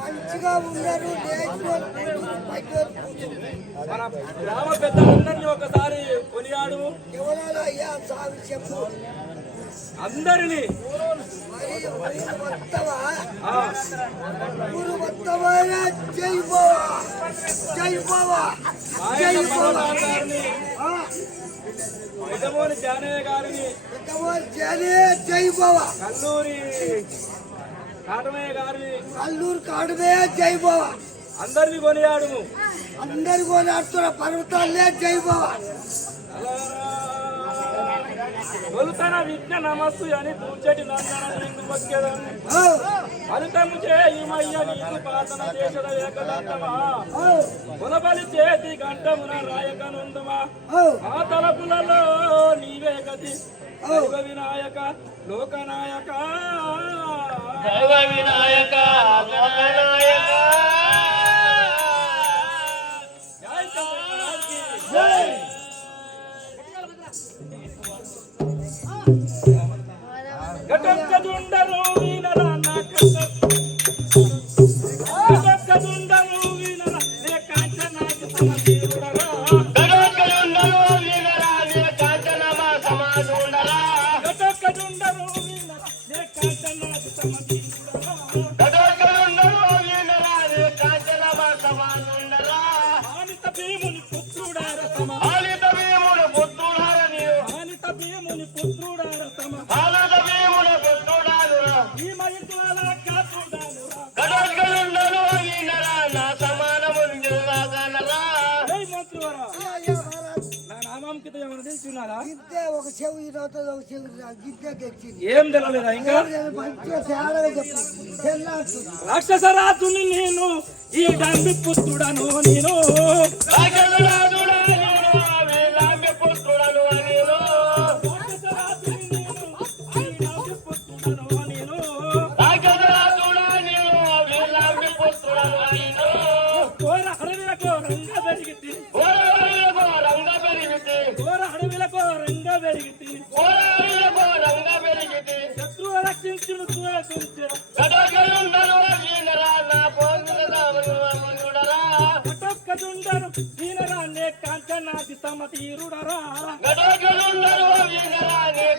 మంచిగా ఉన్నారు గ్రామ పెద్దలందరినీ ఒకసారి కొనియాడు ఎవరాలు అయ్యా సాగు చెప్పు అందరినీ ఊరు మొత్తమైన జై బావా జై బావా జై ఆయన బావా పెద్దమోని జానయ్య గారిని జై బావా. కల్లూరి కాటమయ్య గారిని అల్లూరు కాడుమే జై బావా. అందరినీ కొనియాడుము. అందరు కొనాడుతున్న పర్వతాలే జై బావా. తొలుతన విజ్ఞ నమస్సు అని పూజటి నందన నీకు మొక్కెదను ఆ, ఫలితము చేయుమయ్య నీకు పాతన ఏకదంతమా ఆ, కులబలి చేతి కంఠమున రాయకనుందుమా? ఆ, ఆ తలపులలో నీవే గతి. దైవ వినాయక లోకనాయక. దైవ వినాయక లోకనాయక. జై. చంద్రబాబుకి. గటొక్కదుండరు వీనరా నా కన్న. గటొక్కదుండరు వీనరా నే కాంచనాకి సమతీరుడరా. ఏం తెలలేదా ఇంకా? రాక్షస రాజుని నేను ఈ డంబి పుత్రుడను నేను.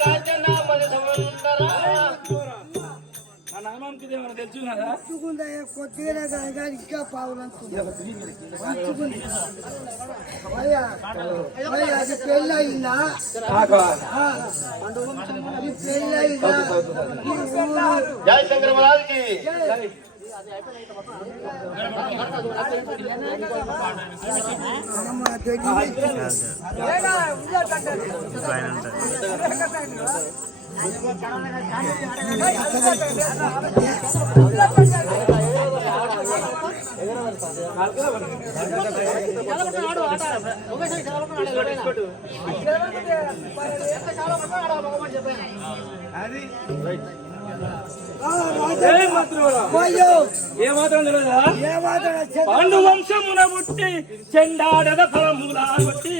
కాంచనాది నా నామం ఏమైనా తెలుసున్నారా మంచుకుందయ్యా కొద్దిగానే కానీ కానీ ఇంకా పావులంతుంది అయ్యా అయ్యా అది పెళ్ళి అయిందా ఆ, ఇది పెళ్ళి అయిందా జై శంకర మహారాజ్కి పాండు వంశమున పుట్టి చెండాడద ఫలములా కొట్టి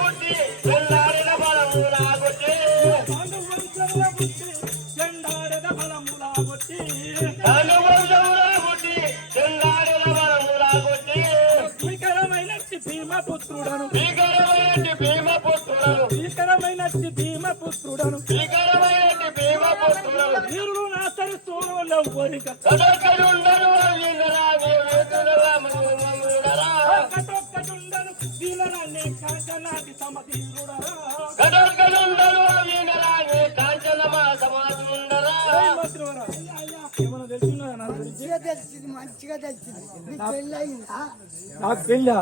పుట్టి కొట్టి పాండు వంశమున పుట్టి చెండాడద ఫలములా కొట్టి. పుట్టి కొట్టి భీకరమైన భీమపుత్రుడను. భీకరమైన భీమపుత్రుడను. భీకరమైన వీరరా వేతులరా మనుమనుడరా కటొక్కడుండను వీలరాన్ని వీరరా నీ నాకు పెళ్ళా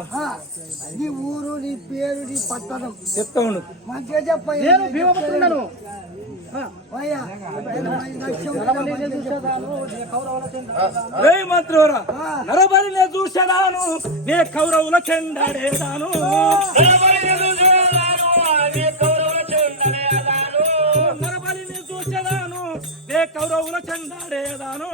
ఊరు నీ పేరు నీ పట్టణం. చెప్తా ఉండు. మంచిగా చెప్పయ్యా రే మంత్రివరా ఆ. చూసేదాను నే కౌరవుల చెండాడేదాను కౌరవుల చెందడేదాను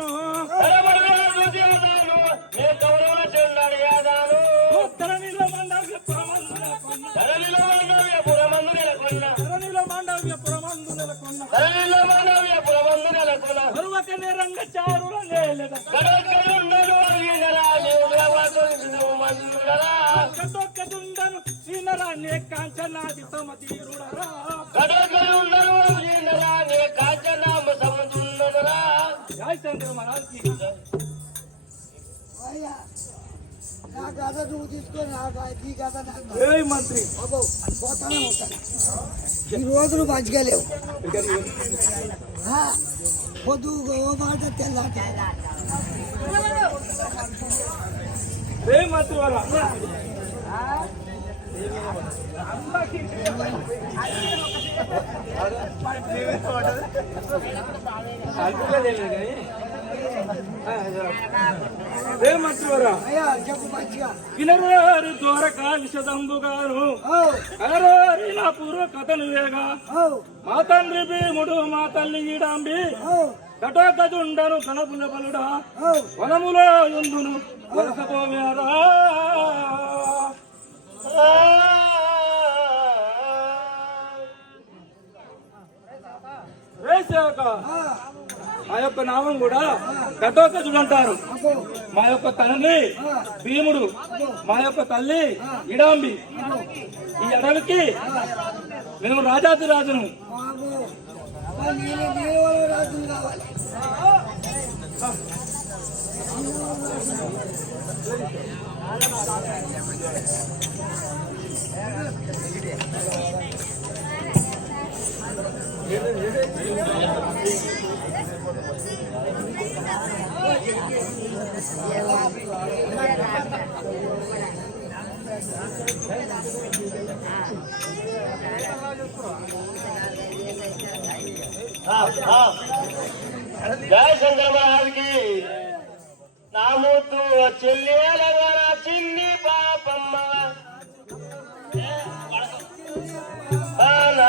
కటొక్కదుండను సీనరాన్నే కాంచనాది తమ తీరుడరా గడగడుండలు కాంచనామ సముద్రుండరా జై చంద్ర మహారాజ్ నా కథ నువ్వు తీసుకొని నా కథ- మంత్రి బాబు పోతానే ఉంటాను ఈ రోజులు మంచిగా లేవు. పొద్దు ఓ మాట తెల్లాట జై మంత్రి వాళ్ళ వినరారి దూరక విషదంబుగాను ఓ. అరరారి నా పూర్వ కథను వేగా. మా తండ్రి భీముడు మా తల్లి ఈడాంబి. కటోకజుండను కనపుల బలుడా. వనములో యుందును వరసతో వేరా వేసాక ఆ, యొక్క నామం కూడా కటోకజుడు అంటారు మా యొక్క తండ్రి భీముడు మా యొక్క తల్లి ఇడాంబి ఈ అడవికి మేము రాజాది రాజును Thank you నేను నేను వాళ్ళ రాజులు కావాలి జయ శంకర మహారాజ్కి నా ముద్దు చిన్ని పాపమ్మ. ఆ, నా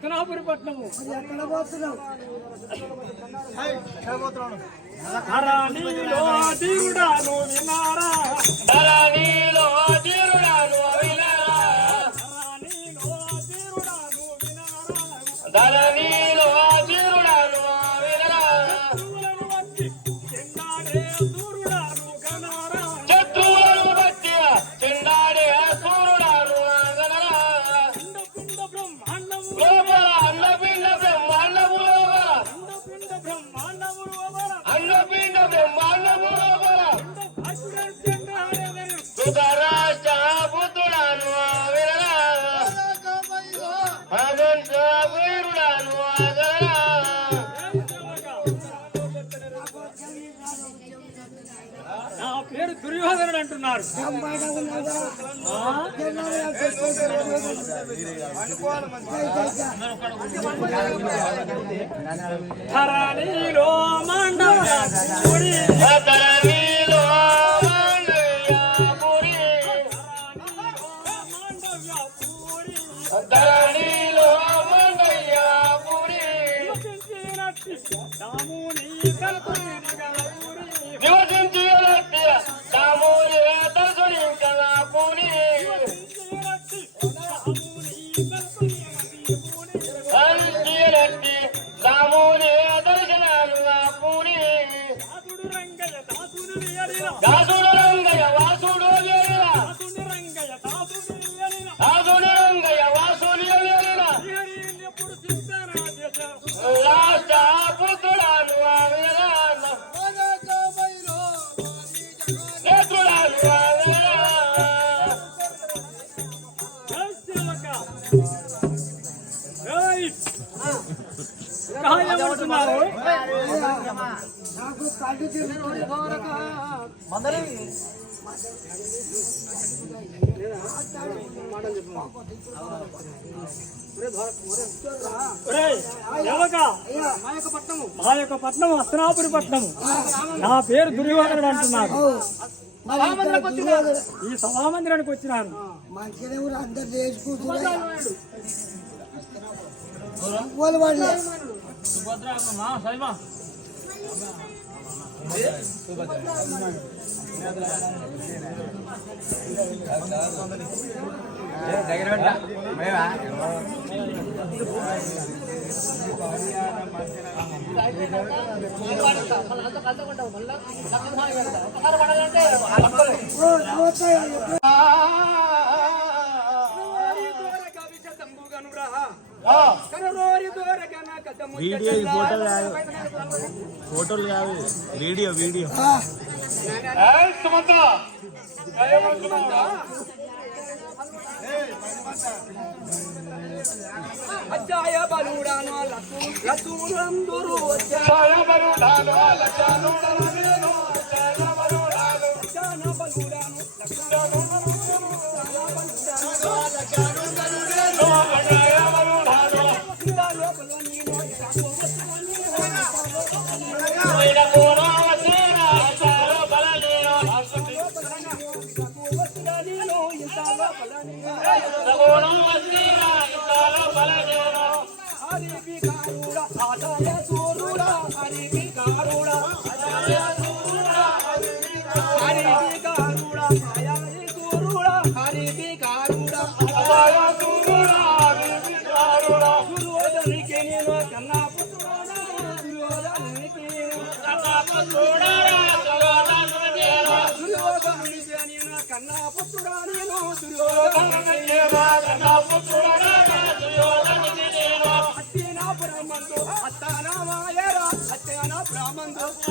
ఎక్కడ పోతున్నావు హరానీలో దేవుడాను వినారా. ధరణిలో దేవుడాను వినారా. ధరణిలో దుర్యోధనుడు అంటున్నారు బయట ఉన్నాడా? తిన్నాడు కదా, ధరణిలో మాండవ్యాపురి మా యొక్క పట్నం అస్తనాపురి పట్నం నా పేరు దుర్యోధనుడు అంటున్నారు ఈ సభామందిరానికి వచ్చినాను. మంచిగానే ఊరు వీడియో ఈ ఫోటోలు కాదు. ఫోటోలు కాదు. Video video. ఆ, ఏయ్, సుమంత ఏమనుకున్నావురా? అచ్చాయ బలుడాను లసూరందురు సాయబరుడాలు, లక్షణుడను నేను, సాయబరుడాలు. కన్నా పుత్రుడా నేను. దుర్యోధన కన్నా పుత్రుడా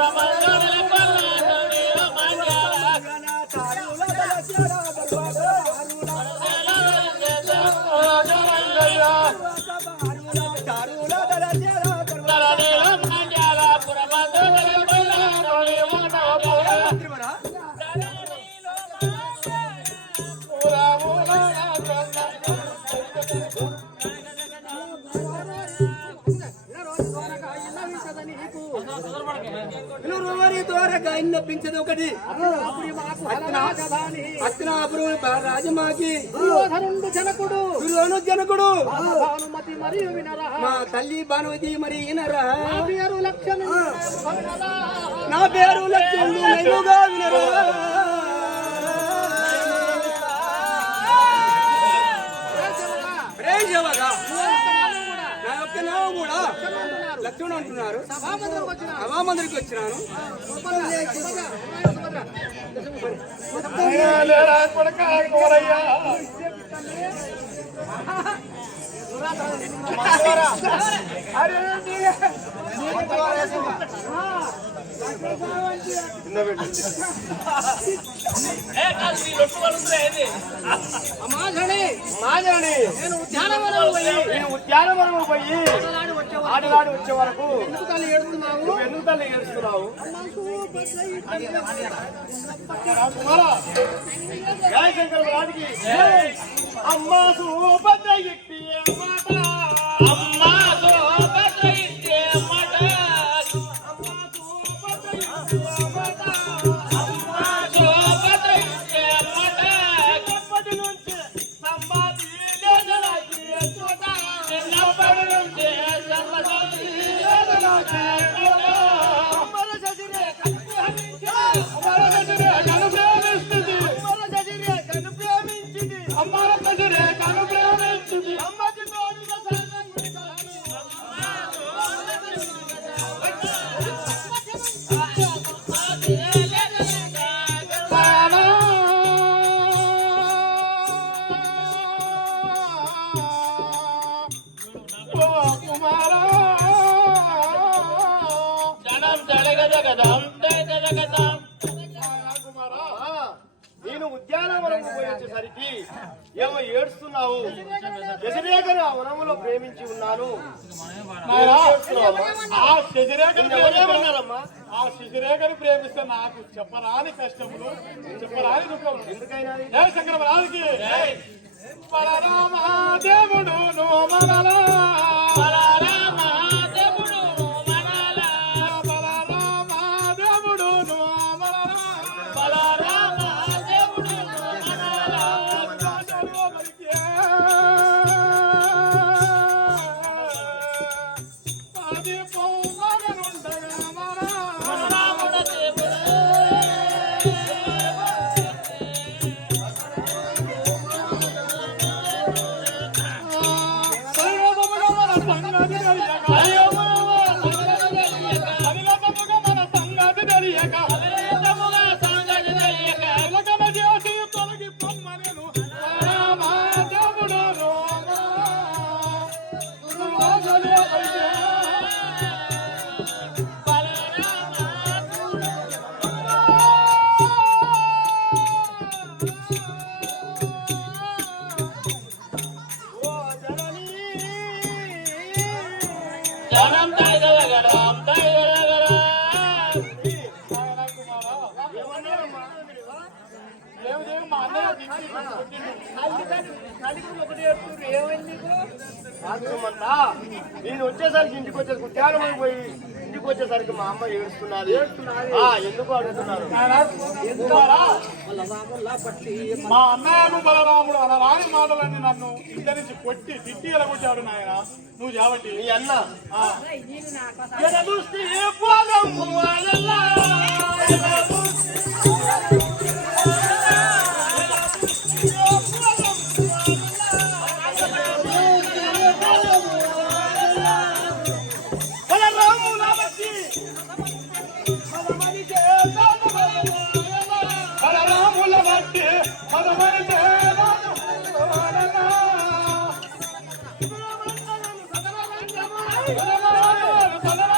అభిన ప్రభుతో. ఆసారామాయేరా, అభిన ప్రభుతో. ఓరావ దేవుడా, దేవుడా, ఓరావ కోరా. విన్నపించదు ఒకటి. అత్నాపురం రాజమాకి. జనకుడు. దుర్యోధను జనకుడు. భానుమతి వినరా. మా తల్లి భానువతి మరి లక్షణ నా పేరు వినరా. శివగా, నా యొక్క నామం కూడా లక్ష్మణుడు అంటున్నారు. సభామందిరికి వచ్చినాను. నేను ఉద్యానవనం పోయి. నేను ఉద్యానవనం పోయి ఆటలాడి వచ్చే వరకు తల్లి ఏడుస్తున్నావు. ఎందుకు తల్లి ఏడుస్తున్నావు. జయశంకర రాజుకి అమ్మా వనములో ప్రేమించి ఉన్నాను. ఆ శశిరేఖను ఆ శశిరేఖను ప్రేమిస్తే నాకు చెప్పరాని కష్టములు చెప్పరాని దుఃఖం ఎందుకైనా? జయ శంకరమరాజుకి? బలరామ దేవుడు నువ్వు మనలా రాత్రమంతా నేను వచ్చేసరికి ఇంటికి వచ్చేసరికి ఉద్యానవనం పోయి ఇంటికి వచ్చేసరికి మా అమ్మ ఏడుస్తున్నది ఆ, ఎందుకు అడుగుతున్నారు? మా అన్నయ్యను బలరాముడు అలా రాని మాటలన్నీ నన్ను ఇంటి నుంచి కొట్టి తిట్టి ఎలగొచ్చాడు నాయన. నువ్వు కాబట్టి మీ అన్న? ఎడదృష్టి కానీ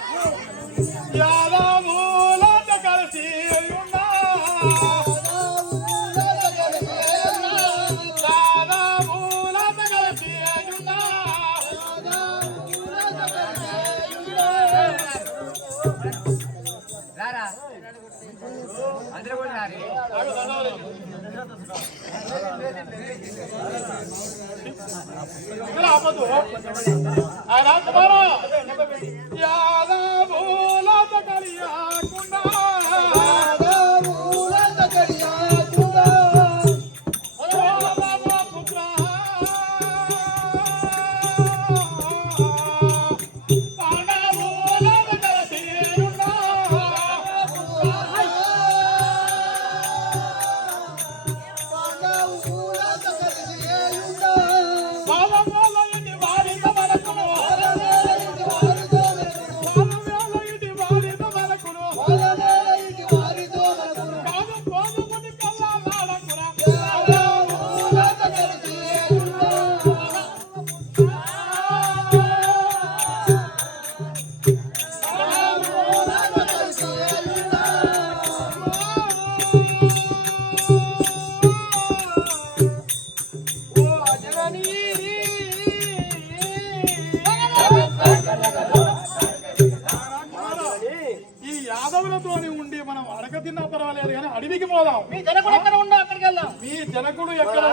పోదాం. మీ జనకుడు ఎక్కడ ఉండో? అక్కడికి వెళ్దాం. మీ జనకుడు ఎక్కడ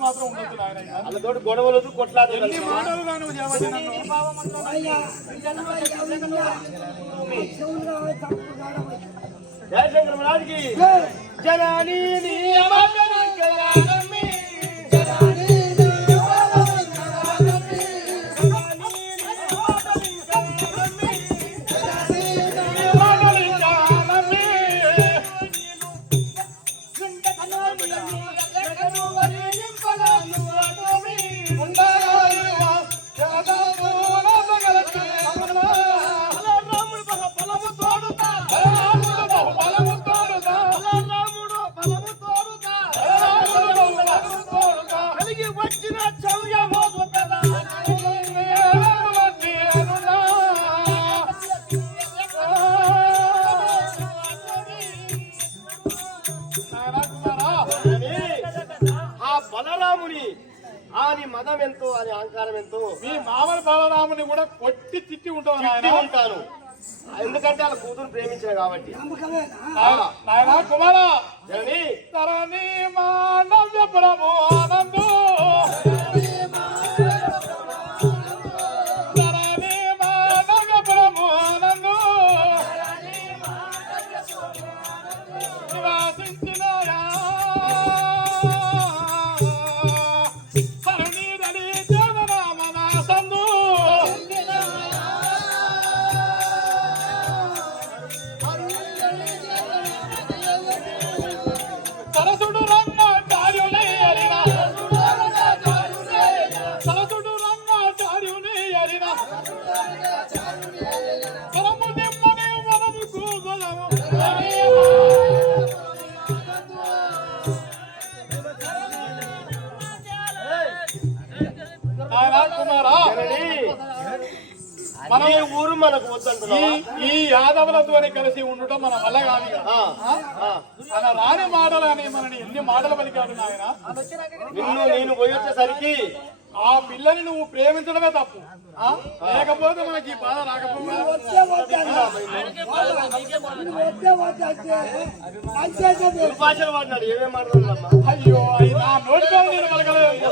మాత్రం ఉండొచ్చు. వాళ్ళతోటి గొడవలు కొట్లాడు ఎన్ని మాటలు నాను నీ మనం ఈ ఊరు మనకు ఈ వద్దంటున్నావా? ఈ యాదవులతోనే కలిసి ఉండటం మన వల్ల కాదు ఇక. ఆ, ఆ. మన రాని మాటలు అని మనని ఎన్ని మాటలు పలికాడు నాయన? నిన్ను నేను పోయి వచ్చేసరికి ఆ పిల్లని నువ్వు ప్రేమించడమే తప్పు. ఆ? లేకపోతే మనకి ఈ బాధ రాకపోతే అయ్యో అయ్యి నా నోటితో నేను పలకలేదు.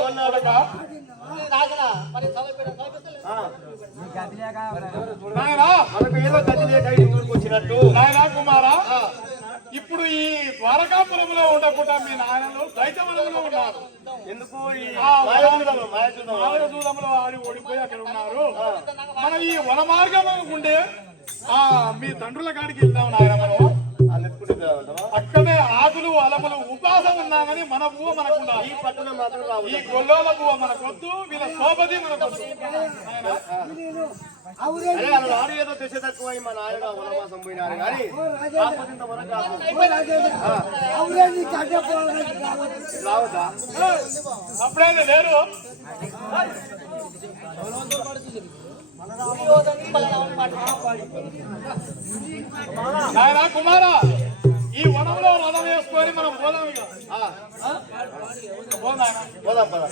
వచ్చినట్టు. నాయనా కుమారా? ఇప్పుడు ఈ ద్వారకాపురంలో ఉండకుండా మీ నాయనలు దైతవనంలో ఉన్నారు. ఎందుకు. నాగరజూదంలో ఆడి ఓడిపోయి అక్కడ ఉన్నారు. మన ఈ వన మార్గం ఉండే ఆ మీ తండ్రుల కాడికి వెళ్దాం నాయన మనం? అక్కడే ఆకులు అలములు ఉపాసం ఉన్నామని మన పువ్వ మనకు ఉండాలి ఈ గొల్లోల పువ్వ మనకొద్దు వీళ్ళ సోపతి మనకొద్దు. ఏదో తెచ్చే తక్కువ మా నాయన వనవాసం పోయినారు కానీ రావద్దా. అప్పుడైనా లేరు? నాయనా కుమారా. ఈ వనంలో రథం వేసుకొని మనం పోదాం ఇక. ఆ, పోదాం పోదాం